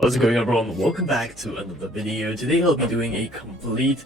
How's it going, everyone? Welcome back to another video. Today I'll be doing a complete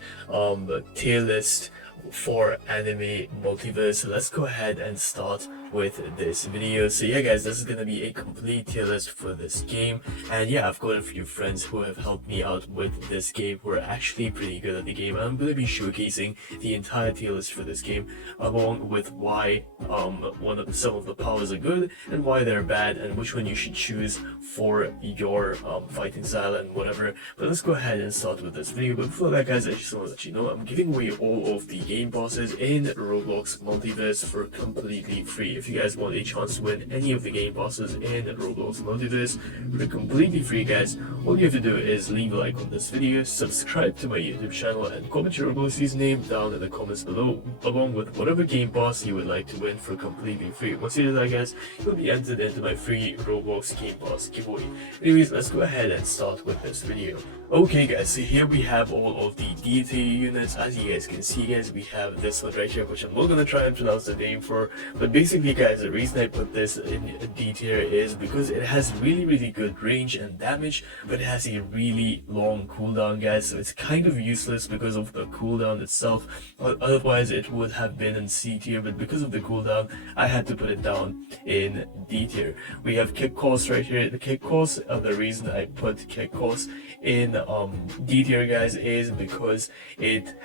tier list for anime multiverse. So let's go ahead and start with this video. So yeah guys, this is gonna be a complete tier list for this game, and yeah, I've got a few friends who have helped me out with this game who are actually pretty good at the game. I'm gonna be showcasing the entire tier list for this game, along with why some of the powers are good and why they're bad, and which one you should choose for your fighting style and whatever. But let's go ahead and start with this video. But before that guys, I just want to let you know I'm giving away all of the game passes in Roblox Multiverse for completely free. If you guys want a chance to win any of the game passes in Roblox Multiverse for completely free, guys, all you have to do is leave a like on this video, subscribe to my YouTube channel, and comment your Roblox's name down in the comments below, along with whatever game pass you would like to win for completely free. Once you do that guys, you'll be entered into my free Roblox game pass giveaway. Anyways, let's go ahead and start with this video. Okay guys, so here we have all of the detail units. As you guys can see guys, we have this one right here, which I'm not gonna try and pronounce the name for, but basically guys, the reason I put this in D tier is because it has really good range and damage, but it has a really long cooldown guys, so it's kind of useless because of the cooldown itself. Otherwise it would have been in C tier, but because of the cooldown I had to put it down in D tier. We have kick course right here. The kick course, the reason I put kick course in D tier guys is because it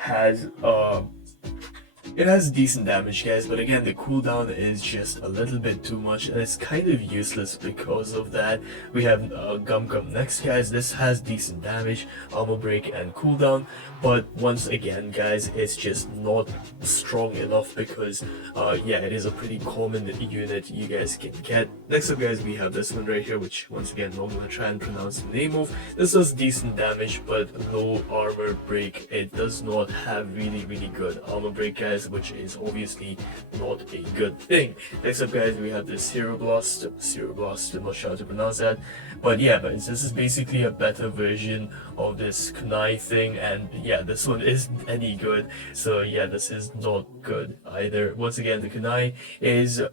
has decent damage guys, but again the cooldown is just a little bit too much and it's kind of useless because of that. We have Gum Gum next guys. This has decent damage, armor break, and cooldown, but once again guys, it's just not strong enough because yeah, it is a pretty common unit you guys can get. Next up guys, we have this one right here, which once again I'm gonna try and pronounce the name of. This does decent damage but low armor break. It does not have really good armor break guys, which is obviously not a good thing. Next up guys, we have this Zero Blast, I'm not sure how to pronounce that, but yeah, but this is basically a better version of this kunai thing, and yeah, this one isn't any good, so yeah, this is not good either. Once again, the kunai is it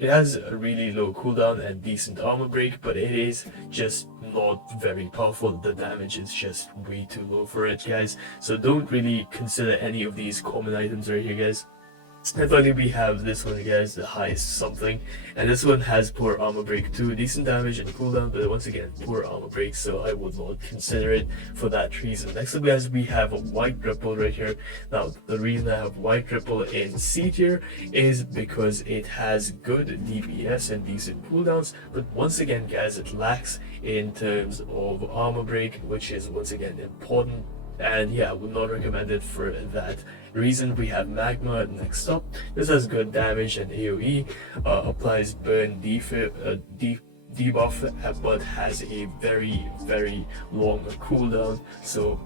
has a really low cooldown and decent armor break, but it is just not very powerful. The damage is just way too low for it guys, so don't really consider any of these common items right here guys. And finally we have this one guys, the highest something, and this one has poor armor break too, decent damage and cooldown, but once again poor armor break, so I would not consider it for that reason. Next up guys, we have a White Ripple right here. Now the reason I have White Ripple in C tier is because it has good DPS and decent cooldowns, but once again guys, it lacks in terms of armor break, which is once again important, and yeah, I would not recommend it for that reason. We have Magma next up. This has good damage and AoE, applies burn debuff, but has a very long cooldown. So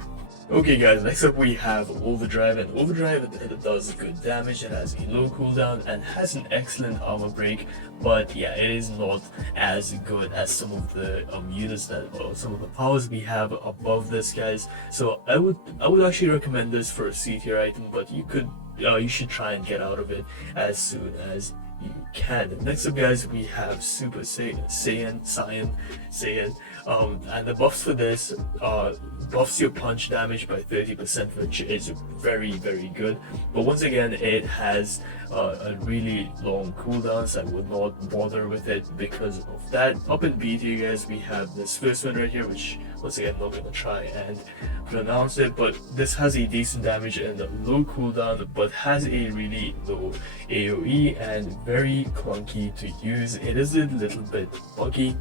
okay guys, next up we have Overdrive, and Overdrive it does good damage, it has a low cooldown and has an excellent armor break, but yeah, it is not as good as some of the units some of the powers we have above this guys. So I would actually recommend this for a C tier item, but you should try and get out of it as soon as you can. Next up guys, we have Super Saiyan, and the buffs for this buffs your punch damage by 30%, which is very good, but once again it has a really long cooldown, so I would not bother with it because of that. Up in B tier guys, we have this first one right here, which once again I'm not gonna try and pronounce it, but this has a decent damage and a low cooldown, but has a really low AoE and very clunky to use. It is a little bit buggy,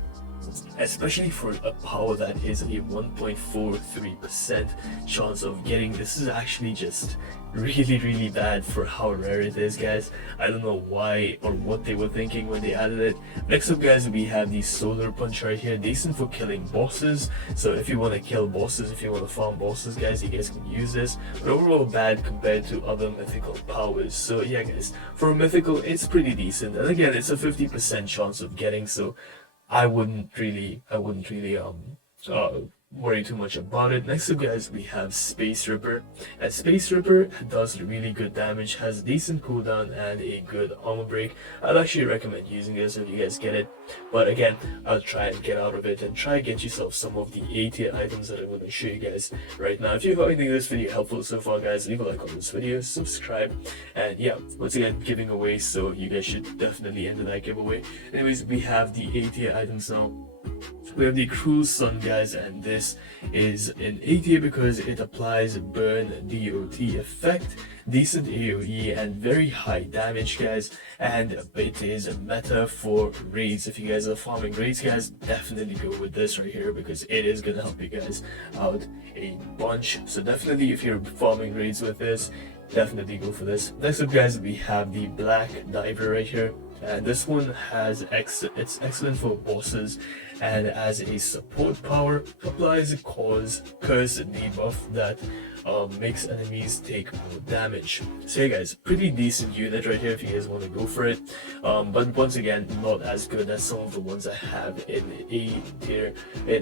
especially for a power that is a 1.43% chance of getting. This is actually just really bad for how rare it is guys. I don't know why or what they were thinking when they added it. Next up guys, we have the Solar Punch right here, decent for killing bosses. So if you want to kill bosses, if you want to farm bosses guys, you guys can use this, but overall bad compared to other mythical powers. So yeah guys, for a mythical it's pretty decent, and again it's a 50% chance of getting, so I wouldn't really worry too much about it. Next up guys, we have Space Ripper, and Space Ripper does really good damage, has decent cooldown and a good armor break. I'd actually recommend using this if you guys get it, but again, I'll try and get out of it and try and get yourself some of the A tier items that I'm going to show you guys right now. If you're finding this video helpful so far guys, leave a like on this video, subscribe, and yeah, once again, giving away, so you guys should definitely enter that giveaway. Anyways, we have the A tier items now. We have the Cruel Sun guys, and this is an A tier because it applies burn DOT effect, decent AoE and very high damage guys, and it is a meta for raids. If you guys are farming raids guys, definitely go with this right here because it is gonna help you guys out a bunch. So definitely if you're farming raids with this, definitely go for this. Next up guys, we have the Black Diver right here, and this one has it's excellent for bosses, and as a support power applies a curse debuff that makes enemies take more damage. So yeah guys, pretty decent unit right here if you guys want to go for it, but once again not as good as some of the ones I have in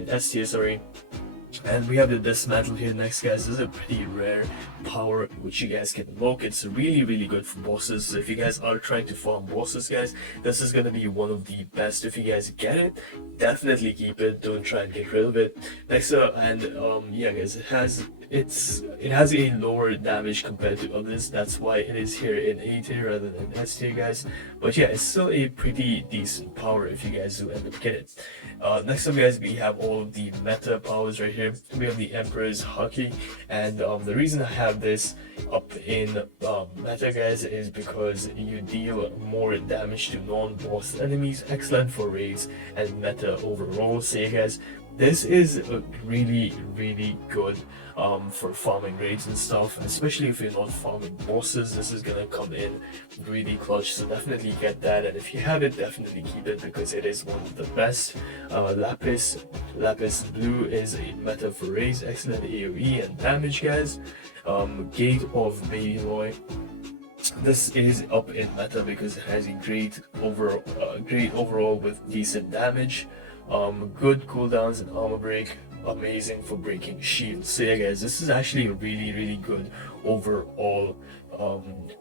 S tier, sorry. And we have the Dismantle here next guys. This is a pretty rare power which you guys can invoke. It's really good for bosses. So if you guys are trying to farm bosses guys, this is gonna be one of the best. If you guys get it, definitely keep it, don't try and get rid of it. Next up, and yeah guys, it has a lower damage compared to others, that's why it is here in A tier rather than S tier guys, but yeah, it's still a pretty decent power if you guys do end up getting it. Next up guys, we have all of the meta powers right here. We have the Emperor's Haki, and the reason I have this up in meta guys is because you deal more damage to non-boss enemies, excellent for raids and meta overall. So yeah guys, this is a really good for farming raids and stuff, especially if you're not farming bosses. This is gonna come in really clutch, so definitely get that, and if you have it, definitely keep it because it is one of the best. Lapis Blue is a meta for raids, excellent AoE and damage guys. Gate of Babyloy, this is up in meta because it has a great overall with decent damage, good cooldowns and armor break, amazing for breaking shields. So yeah guys, this is actually a really good overall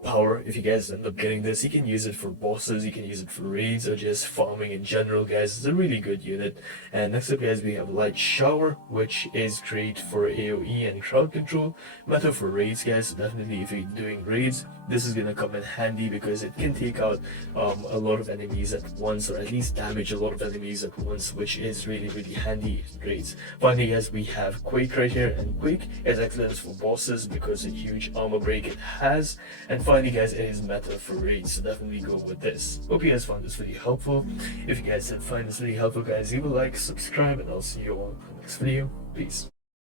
power. If you guys end up getting this, you can use it for bosses, you can use it for raids, or just farming in general guys. It's a really good unit. And next up guys, we have Light Shower, which is great for AoE and crowd control, meta for raids guys. Definitely if you're doing raids, this is gonna come in handy because it can take out a lot of enemies at once, or at least damage a lot of enemies at once, which is really handy in raids. Finally guys, we have Quake right here, and Quake is excellent for bosses because a huge armor break it has. And finally guys, it is meta for raids, so definitely go with this. Hope you guys found this video helpful. If you guys did find this video helpful guys, leave a like, subscribe, and I'll see you all in the next video. Peace.